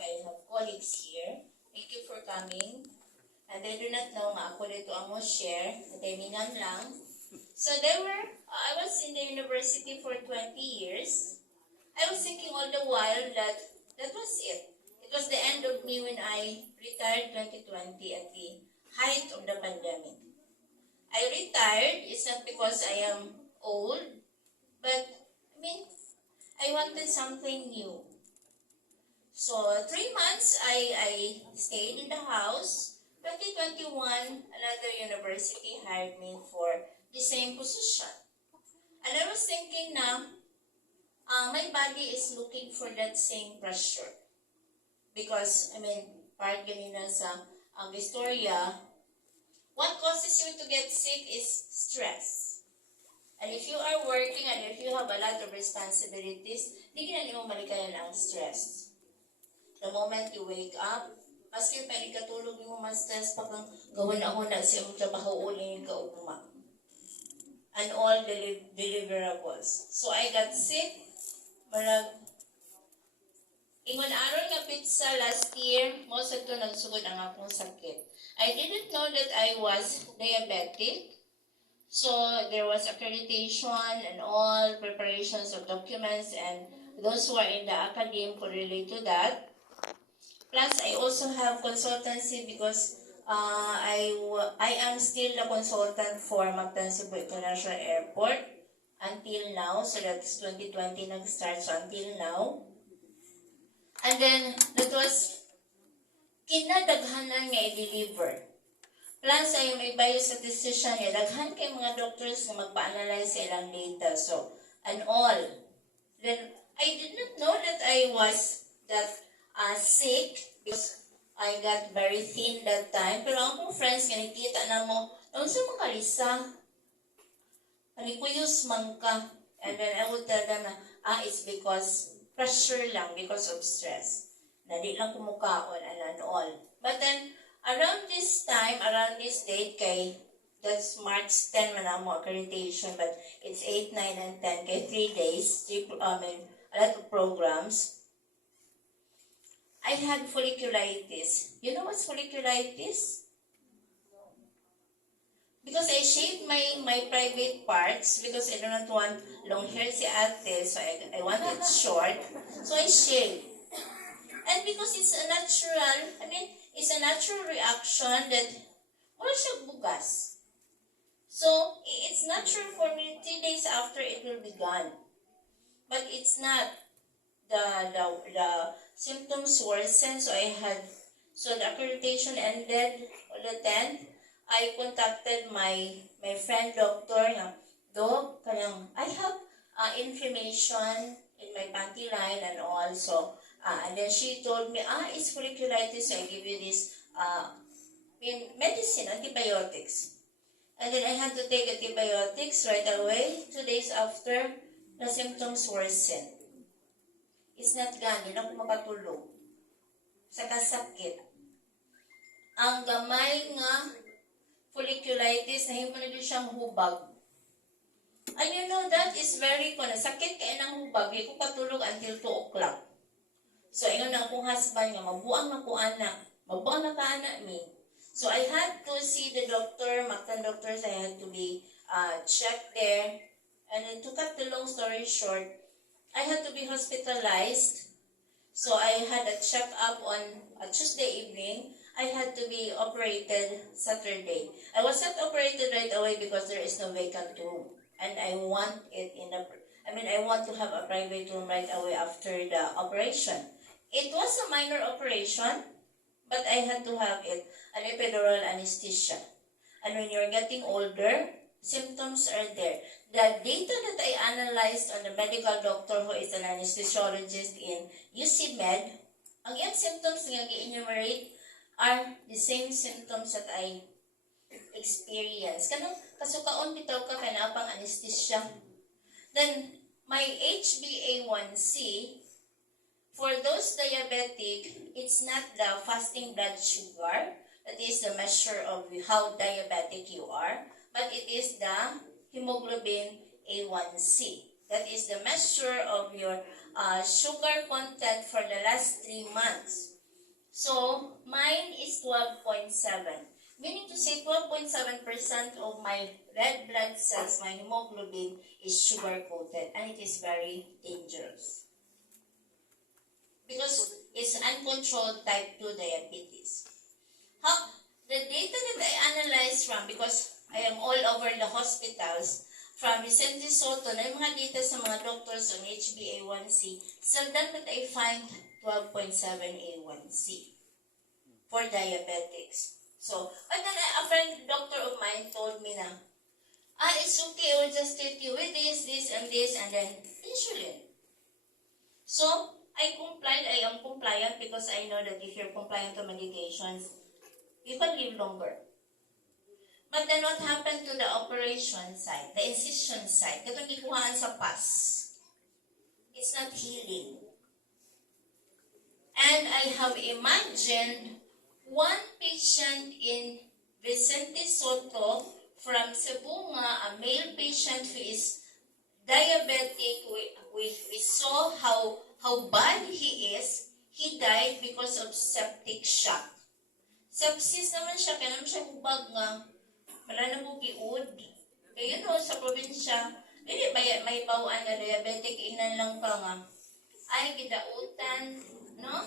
I have colleagues here. Thank you for coming. And I do not know nga ako dito ang share. Natimingan lang. So I was in the university for 20 years. I was thinking all the while that was it. It was the end of me when I retired 2020 at the height of the pandemic. I retired, it's not because I am old, but I wanted something new. So 3 months I stayed in the house. 2021, another university hired me for the same position. And I was thinking na, my body is looking for that same pressure. Because, part ganina sa istorya, what causes you to get sick is stress. And if you are working and if you have a lot of responsibilities, di ka na mo malikayan ang stress. The moment you wake up, maski pa ikatulog mo ma-stress pa kang gawin ako na siya mong trabaho uling ka ugma. And all the deliverables. So I got sick. Ingon aron nga pizza last year, most of ito nagsugod ang akong sakit. I didn't know that I was diabetic. So there was accreditation and all preparations of documents, and those who are in the academy could relate to that. Plus, I also have consultancy because I am still the consultant for Mactan Cebu International Airport until now. So that's 2020 nag-start, so until now. And then, that was kinadaghanan nga i-deliver. Plus, ay may biostatistician niya. Daghan kay mga doctors na magpa-analyze sa ilang data. So, and all. Then, I did not know that I was that sick because I got very thin that time. Pero ang kong friends, nakikita na mo, nung sa mga kalisa, panikuyos man ka. And then I would tell them na, it's because pressure lang, because of stress. Na di lang kumukaon and all. But then, around this time, around this date, that's March 10 man ang mo accreditation, but it's 8, 9, and 10, 3 days, a lot of programs. I had folliculitis. You know what's folliculitis? Because I shaved my private parts because I do not want long hair si ate, so I want it short. So I shaved. And because it's a natural reaction that wala siya bugas. So it's natural for me 3 days after it will be gone. But it's not. The symptoms worsened, so the accreditation ended on the 10th. I contacted my friend doctor na, Doc, I have inflammation in my panty line and all, so and then she told me, it's folliculitis, so I give you this medicine, antibiotics. And then I had to take antibiotics right away. 2 days after, the symptoms worsened. It's not gone, hindi na ako makatulog. Sa kasakit. Ang gamay nga folliculitis, nahimo na din siyang hubag. And you know, that is very common. Sakit kayo ng hubag, hindi ko patulog until 2 o'clock. So, ingon na akong husband nga, mabuang na ko anak. Mabuang na ka anak mi. So, I had to see the doctor, Mactan doctors, I had to be checked there. And then, to cut the long story short, I had to be hospitalized. So I had a check-up on a Tuesday evening. I had to be operated Saturday. I was not operated right away because there is no vacant room. And I want to have a private room right away after the operation. It was a minor operation, but I had to have an epidural anesthesia. And when you're getting older, symptoms are there. The data that I analyzed on the medical doctor who is an anesthesiologist in UC Med, ang iyang symptoms nga gi-enumerate are the same symptoms that I experienced. Kanang kasukaon bitaw ka kay na pang anesthesia. Then my HbA1c, for those diabetic, it's not the fasting blood sugar that is the measure of how diabetic you are, but it is the hemoglobin A1c. That is the measure of your sugar content for the last 3 months. So, mine is 12.7. Meaning to say 12.7% of my red blood cells, my hemoglobin, is sugar-coated. And it is very dangerous. Because it's uncontrolled type 2 diabetes. The data that I analyzed from, because I am all over the hospitals, from Vicente Soto, na yung mga data sa mga doctors on HbA1c, seldom that I find 12.7 A1c for diabetics. So, but then a friend, doctor of mine told me na, it's okay, I will just treat you with this, and then insulin. So, I complied, I am compliant because I know that if you're compliant to medications, you can live longer. But then what happened to the operation site, the incision site, katong gikuhaan sa pus, it's not healing. And I have imagined one patient in Vicente Soto from Cebu, a male patient who is diabetic. We saw how bad he is. He died because of septic shock. Sepsis naman siya, kaya naman siya hubag nga. Wala na mo giud. Kaya yun sa probinsya, may bawaan na diabetic, inan lang ka nga. Ay, gidautan, no?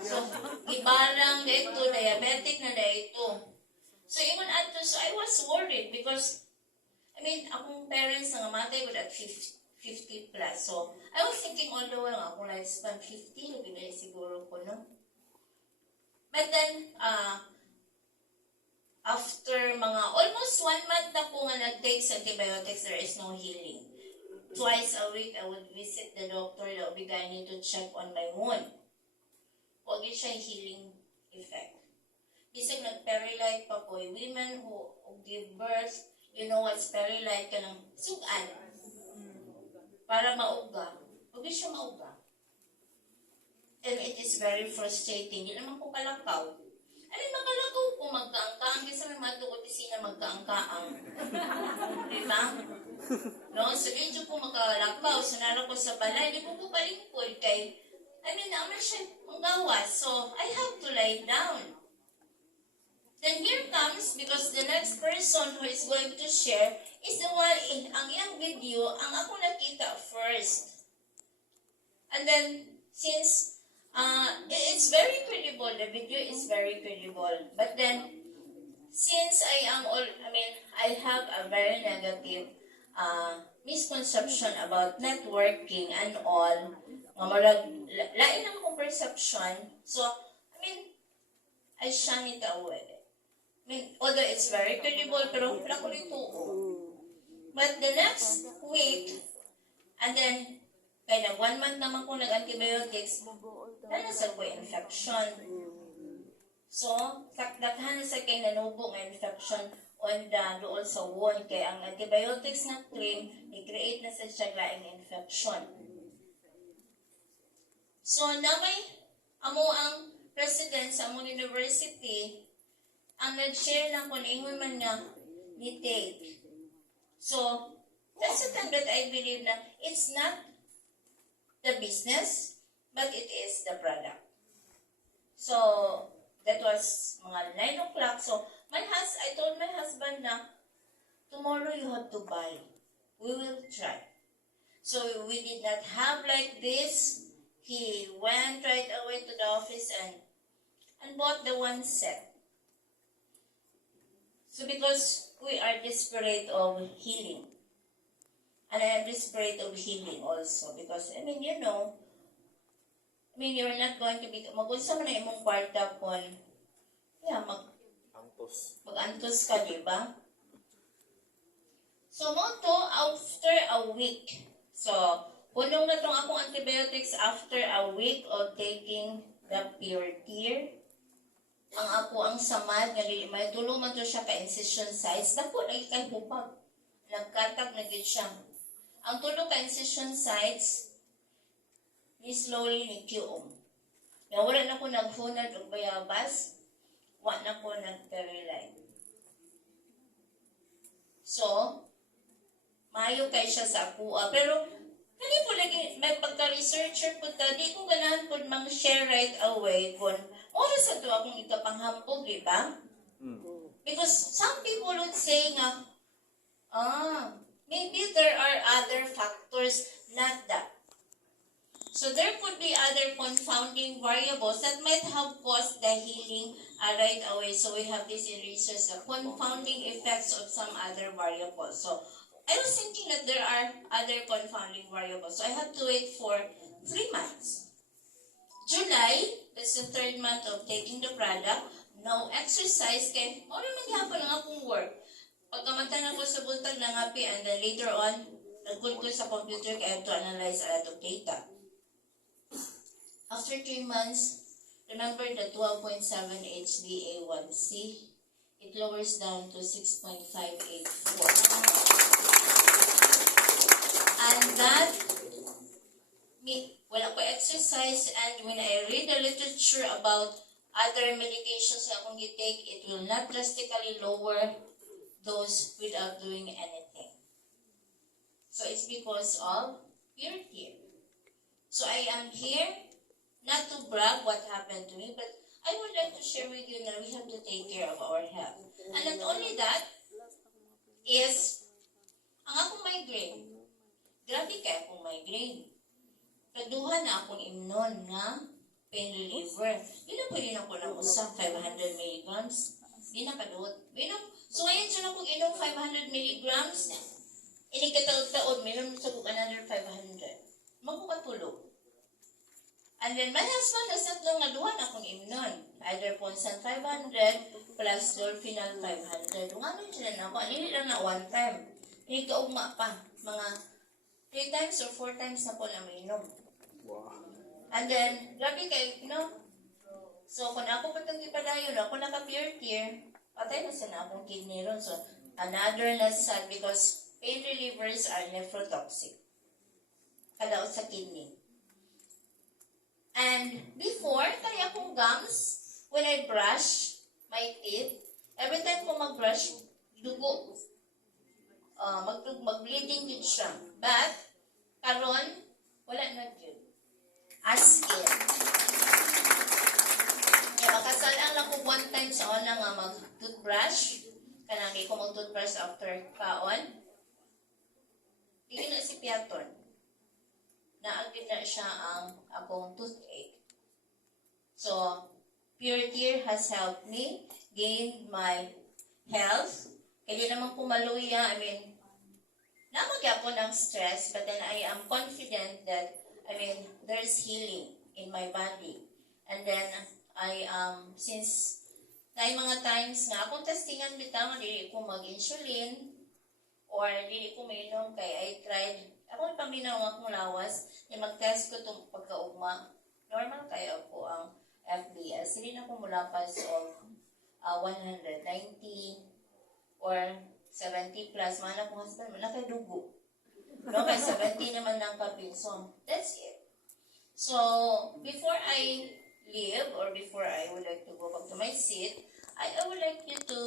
So, gibarang dito, diabetic na dito. So, even at so I was worried because, akong parents na namatay ko at 50 plus. So, I was thinking all the while nga, kung lifespan 50, nabigay siguro ko, no? But then, after mga almost 1 month na po nga nag-take antibiotics, there is no healing. Twice a week, I would visit the doctor na obligay niya to check on my wound. Huwag siya healing effect. Bisag nag-perilite pa po, women who give birth, you know what's perilite ka ng sugan. Para mauga. Huwag siya mauga. And it is very frustrating. Hindi naman ko kalakaw. Makalakaw ko magkaangkaang kasi may matuot sina magkaangkaang. Diba? No? So, medyo po makalakaw. Sunara ko sa balay. Di ko po palingkod kay, naman siya manggawas. So, I have to lie down. Then here comes, because the next person who is going to share is the one in ang iyang video, ang ako nakita first. And then, since it's very credible. The video is very credible. But then, since I have a very negative misconception about networking and all, lain ang akong perception. So, I shun it away. Although it's very credible, pero wala ko nito. But the next week, and then, kaya 1 month naman ko nag-antibiotics, sa ko infection. So, dakhan na sa kay nanubo ng infection on doon sa wound. Kaya ang antibiotics na cream, i-create na sa siya laing infection. So, na may amo ang president sa among university, ang nag-share lang kung ingon man nga ni take. So, that's the time that I believe na it's not the business, but it is the product. So, that was mga 9 o'clock. So, I told my husband na, tomorrow you have to buy. We will try. So, we did not have like this. He went right away to the office and bought the one set. So, because we are desperate of healing. And I am desperate of healing also. Because, you're not going to be, mag-unsa man na imong kwarta kon, mag-antos ka, diba? So, after a week. So, punong na itong akong antibiotics after a week of taking the pure tear. Ang ako ang samad, may tulungan to siya ka-incision size. Dako, nagkikay hupag. Nagkatag na gid siya. Ang tulong ka-incision sites, ni slowly ni QM. Nga wala na ko naghunad o bayabas, wala na ko nag-perilite. So, Maayo kay siya sa akua. Pero, kani po lagi, may pagka-researcher po ta, di ko ganahan po mang-share right away kung oras sa to akong ikapanghampog, di ba? Because some people would say nga, maybe there are other factors, not that. So there could be other confounding variables that might have caused the healing right away. So we have this in research, the confounding effects of some other variables. So I was thinking that there are other confounding variables. So I have to wait for 3 months. July, that's the 3rd month of taking the product. No exercise, kay ano magyapon ang akong work. Pagkamanta na ko sa buntag ng happy, and then later on, nag-good ko sa computer, kaya I have to analyze a lot of data. After 3 months, remember the 12.7 HbA1c, it lowers down to 6.584. And that, when ako exercise and when I read the literature about other medications na akong gitake, it will not drastically lower those without doing anything. So it's because of purity. So I am here not to brag what happened to me, but I would like to share with you that we have to take care of our health. And not only that, is ang akong migraine. Grabe kaya akong migraine. Kaduha na akong imnon nga pain reliever. Di na pwede na ko na usap 500 milligrams. Di na kaduot. So ngayon siya na kong inom 500 milligrams. Inikataod-taod, mayroon sa kong another 500. Magkukatulog. And then my husband has not long aduhan akong imnon. Either Ponsan 500 plus Dolphinal 500. Kung ano siya na ako, hindi lang na 1 time. Hindi kaugma pa. Mga 3 times or 4 times na po na mainom. Wow. And then, grabe kayo, so kung ako patang ipadayon, ako naka-pure tear, patay na sa na akong kidney ron. So, another na sad because pain relievers are nephrotoxic. Kadaot sa kidney. And before, kaya akong gums, when I brush my teeth, every time ko mag-brush, dugo. Mag-bleeding din siya. But, karon, wala na yun. As in. Kaya makasalang lang ko 1 time sa ona nga mag-toothbrush. Kanang di ko mag-toothbrush after kaon. Hindi na si Piaton. Naagin na siya ang akong toothache. So, Pure Tear has helped me gain my health. Kaya naman pumaluya, namagyapon ang stress, but then I am confident that, there's healing in my body. And then, since na mga times nga, akong testingan bitaw, hindi ko mag-insulin, or hindi ko mainom, kaya I tried, ako paminaw akong lawas, mag-test ko itong pagkaugma. Normal kaya ako ang FBS. Hindi na ako mulapas of 190 or 70 plus. Mana kong husband, nakadugo. No, kaya 70 naman ng kapin. So, that's it. So, before I leave, or before I would like to go back to my seat, I would like you to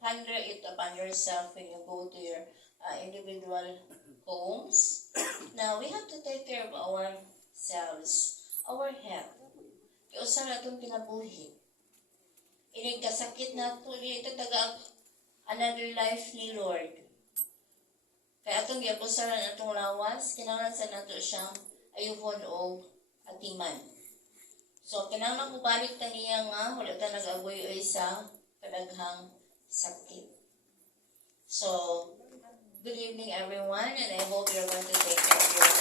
ponder it upon yourself when you go to your individual homes. Now, we have to take care of ourselves, our health. Kaya usa na itong kinabuhi. Inigkasakit na ito, ito taga another life ni Lord. Kaya itong giapusaran na itong lawas, kinahanglan sa nato siyang ayuhon o atiman. So, kinahanglan ko balik ta niya nga, wala ta nag-agoy o isa, kadaghang sakit. So, good evening everyone, and I hope you're going to take care of yourself.